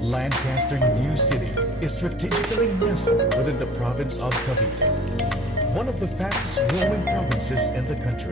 Lancaster New City is strategically nestled within the province of Cavite, one of the fastest growing provinces in the country,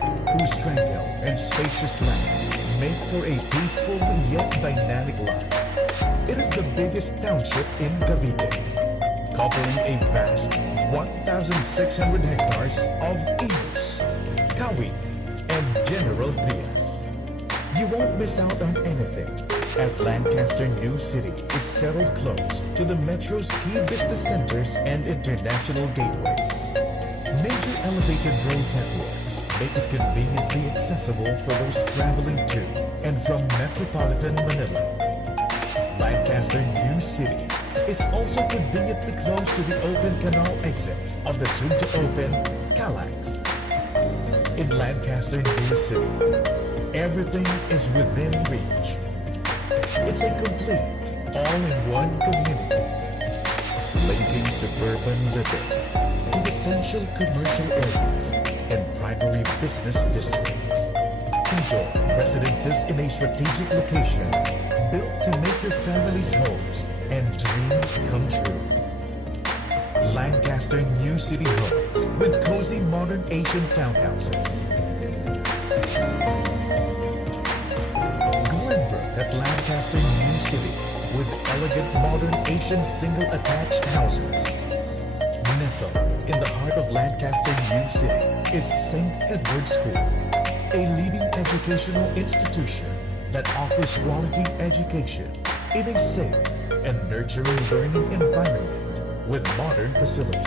whose tranquil and spacious lands make for a peaceful yet dynamic life. It is the biggest township in Cavite, covering a vast 1,600 hectares of Imus, Kawi, and General Diaz. You won't miss out on anything, as Lancaster New City is settled close to the metro's key business centers and international gateways. Major elevated road networks make it conveniently accessible for those traveling to and from metropolitan Manila. Lancaster New City is also conveniently close to the open canal exit of the soon-to-open CALAX. In Lancaster New City, everything is within reach. It's a complete, all-in-one community, linking suburban living to essential commercial areas and primary business districts. Enjoy residences in a strategic location built to make your family's homes and dreams come true. Lancaster New City homes with cozy modern Asian townhouses. At Lancaster New City with elegant modern Asian single attached houses. Nestled in the heart of Lancaster New City is St. Edward's School, a leading educational institution that offers quality education in a safe and nurturing learning environment with modern facilities.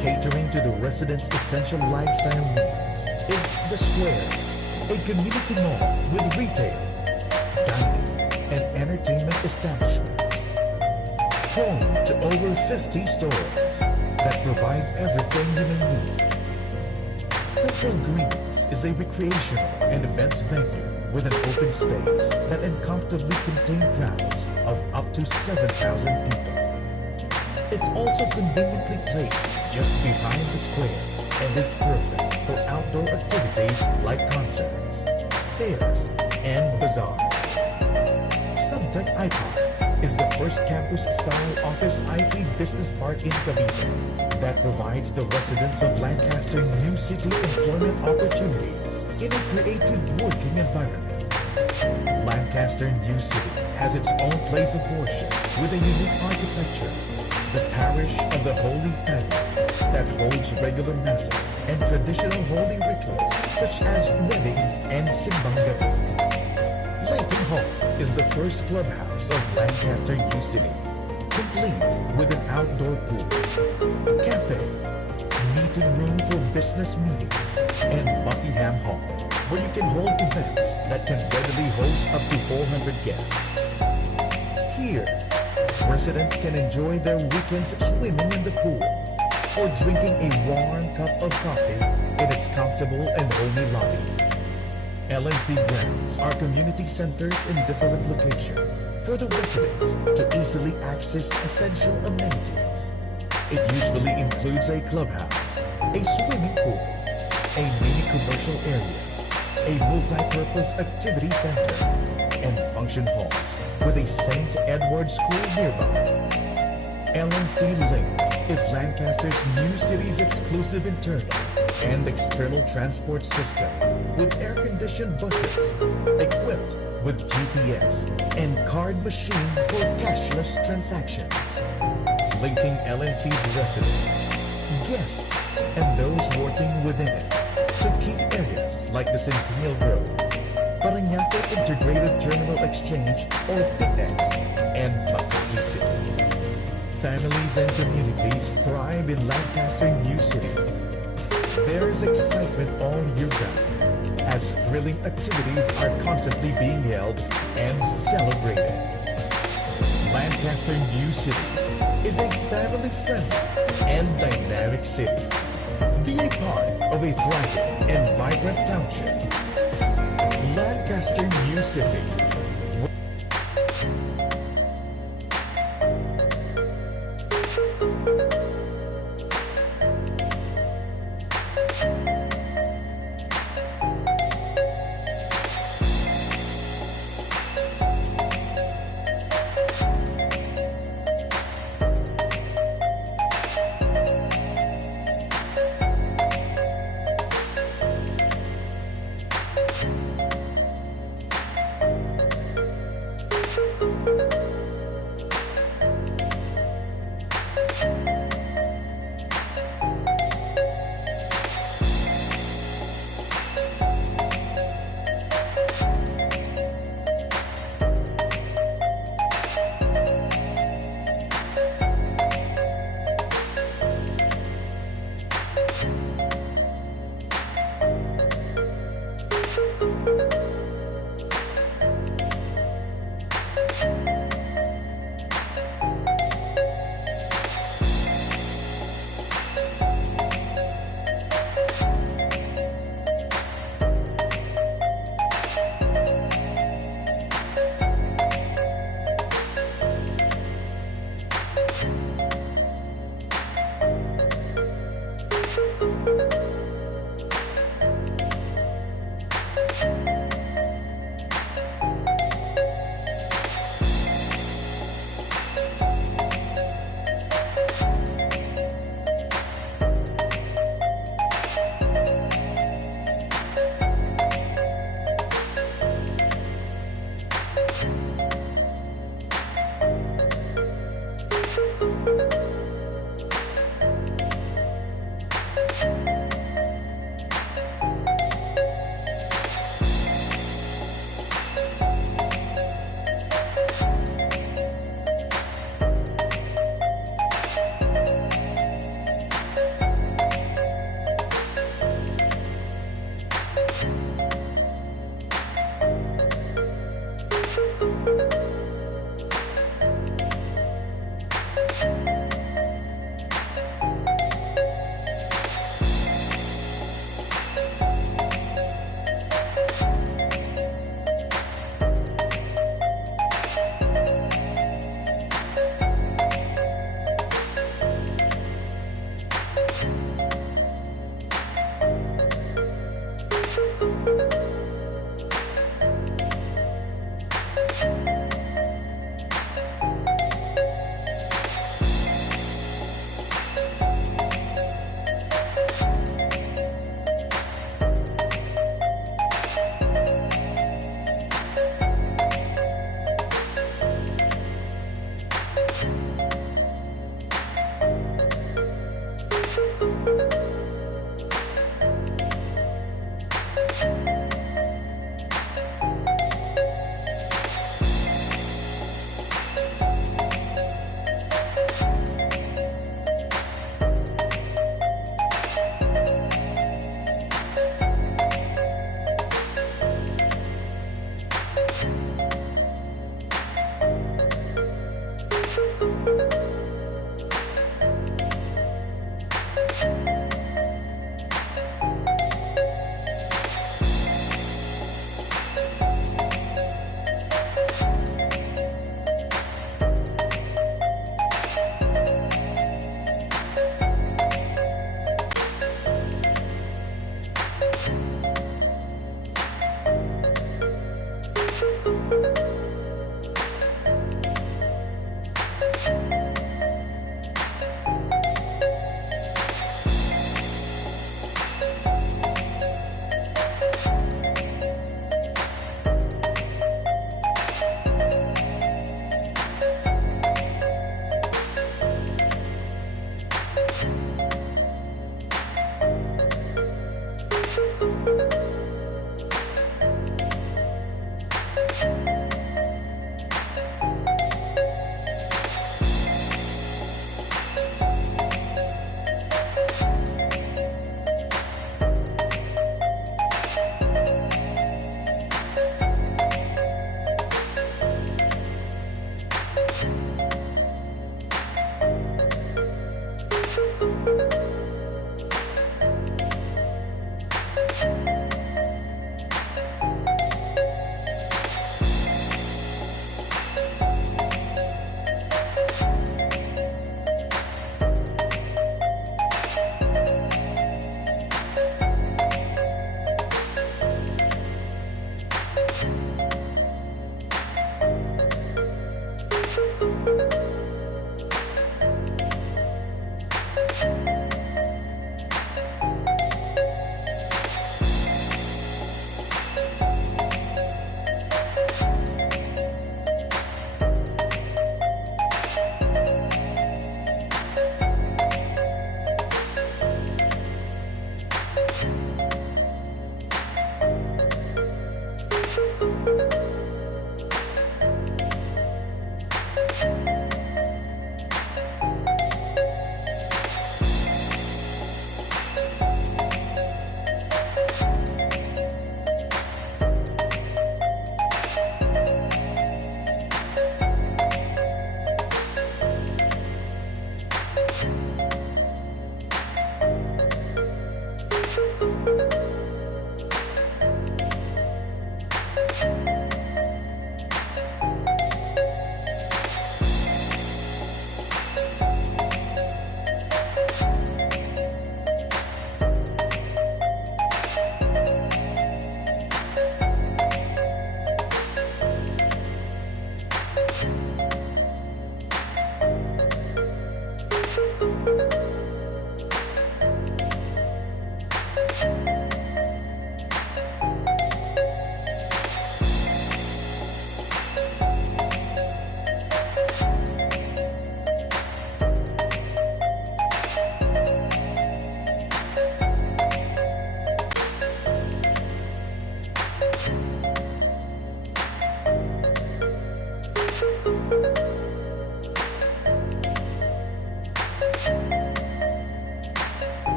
Catering to the residents' essential lifestyle needs is The Square, a community mall with retail, dining, and entertainment establishments. Home to over 50 stores that provide everything you may need. Central Greens is a recreational and events venue with an open space that can comfortably contain crowds of up to 7,000 people. It's also conveniently placed just behind the square and is perfect for outdoor activities like concerts, fairs, and bazaars. Subtech iPark is the first campus-style office IT business park in Cavite that provides the residents of Lancaster New City employment opportunities in a creative working environment. Lancaster New City has its own place of worship with a unique architecture, the parish of the Holy Family that holds regular masses and traditional holy rituals such as weddings and simbang gabi. Layton Hall is the first clubhouse of Lancaster New City, complete with an outdoor pool, cafe, meeting room for business meetings, and Buckingham Hall, where you can hold events that can readily host up to 400 guests. Here, residents can enjoy their weekends swimming in the pool or drinking a warm cup of coffee in its comfortable and homey lobby. LNC grounds are community centers in different locations for the residents to easily access essential amenities. It usually includes a clubhouse, a swimming pool, a mini commercial area, a multi-purpose activity center, and function halls with a St. Edward's School nearby. LNC Link is Lancaster's New City's exclusive internal and external transport system with air-conditioned buses equipped with GPS and card machine for cashless transactions, linking LNC's residents, guests, and those working within it to key areas like the Centennial Road, Paranaque Integrated Terminal Exchange or PITX, and Makati City. Families and communities thrive in Lancaster New City. There is excitement all year round, as thrilling activities are constantly being held and celebrated. Lancaster New City is a family-friendly and dynamic city. Be a part of a thriving and vibrant township. Lancaster New City.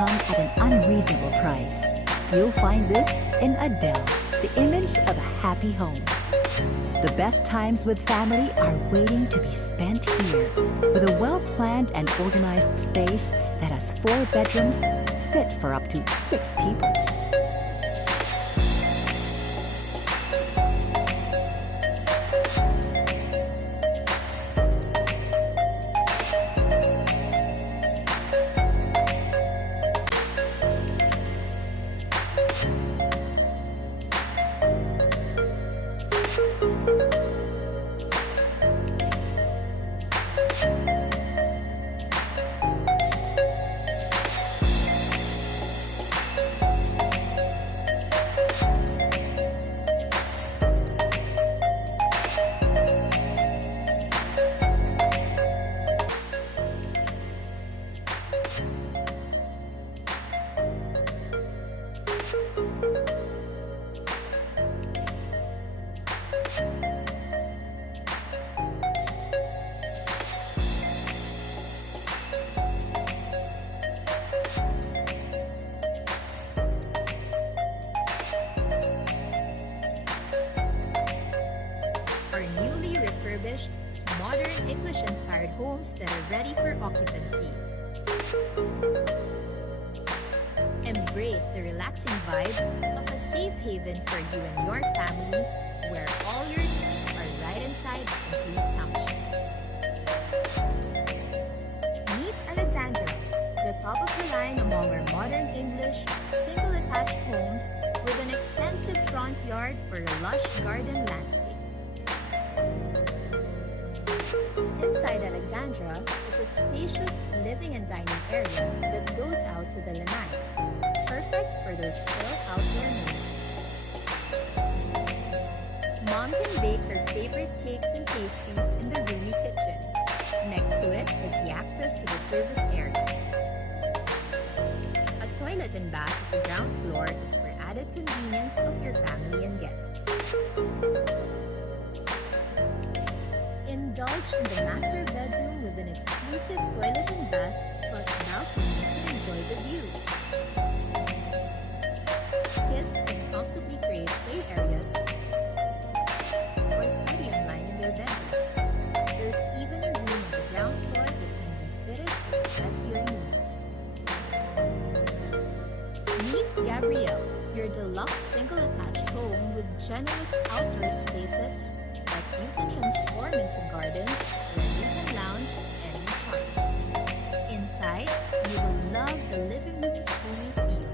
come at an unreasonable price. You'll find this in Avail, the image of a happy home. The best times with family are waiting to be spent here, with a well-planned and organized space that has 4 bedrooms, fit for up to 6 people. Modern English-inspired homes that are ready for occupancy. Embrace the relaxing vibe of a safe haven for you and your family, where all your needs are right inside the complete township. Meet Alexandra, the top of the line among our modern English single-attached homes with an extensive front yard for a lush garden landscape. Inside Alexandra is a spacious living and dining area that goes out to the lanai, perfect for those chill outdoor moments. Mom can bake her favorite cakes and pastries in the roomy kitchen. Next to it is the access to the service area. A toilet and bath at the ground floor is for added convenience of your family and guests. Indulge in the master bedroom with an exclusive toilet and bath plus balcony to enjoy the view. Kids can comfortably create play areas or study online in their bedrooms. There's even a room on the ground floor that can be fitted to address your needs. Meet Gabrielle, your deluxe single-attached home with generous outdoor spaces that you can transform into gardens where you can lounge and recharge. Inside, you will love the living room's homey feel.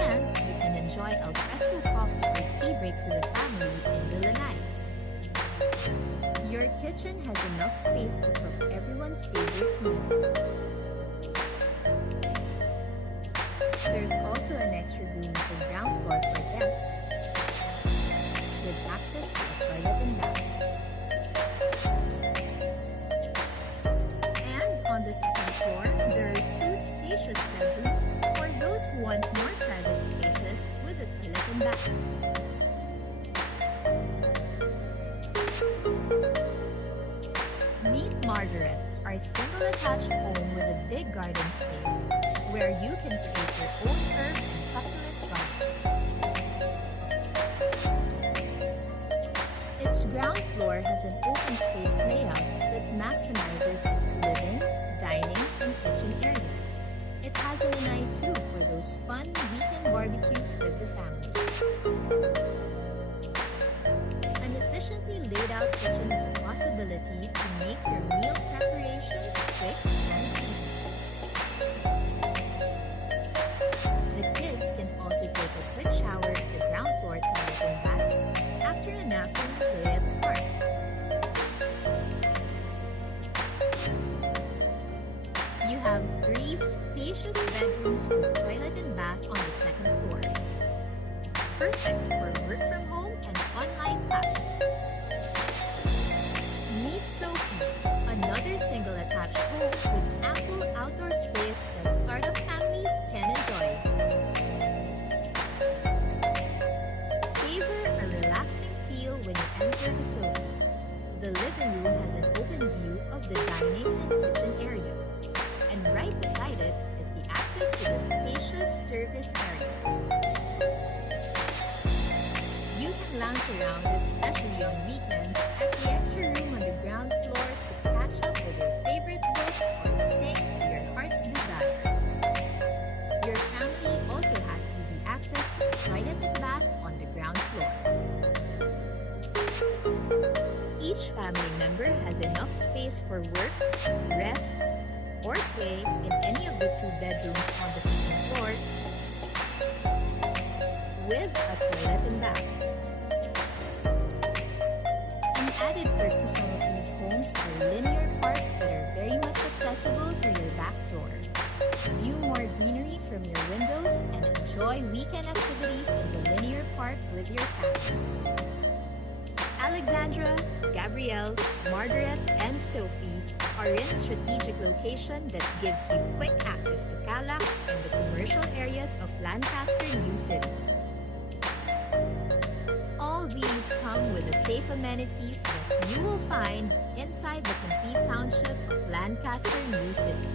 And you can enjoy al fresco coffee or tea breaks with the family in the lanai. Your kitchen has enough space to cook everyone's favorite meals. There's also an extra room on the ground floor for guests, with access to a toilet and bath. And on the second floor, there are 2 spacious bedrooms for those who want more private spaces with a toilet and bath. Meet Margaret, our single-attached home with a big garden space, where you can create your own herb and succulent gardens. Its ground floor has an open space layout that maximizes its living, dining, and kitchen areas. It has a lanai too for those fun weekend barbecues with the family. An efficiently laid out kitchen is a possibility to make your meal preparations quick and easy. The kids can also take a quick shower at the ground floor toilet and bath after a afternoon play at the park. You have 3 spacious bedrooms with toilet and bath on the second floor. Perfect for work from home and online classes. Meet Sophie, another single-attached home with ample outdoor space that startup families can enjoy. Savor a relaxing feel when you enter the Sophie. The living room has an open view of the dining and kitchen area. And right beside it is the toilet and bath on the ground floor. Each family member has enough space for work, rest, or play in any of the 2 bedrooms on the second floor with a toilet and bath. An added perk to some of these homes are linear parks that are very much accessible through your back door. View more greenery from your windows and enjoy weekend activities in the linear park with your family. Alexandra, Gabrielle, Margaret, and Sophie are in a strategic location that gives you quick access to CALAX and the commercial areas of Lancaster New City. All these come with the safe amenities that you will find inside the complete township of Lancaster New City.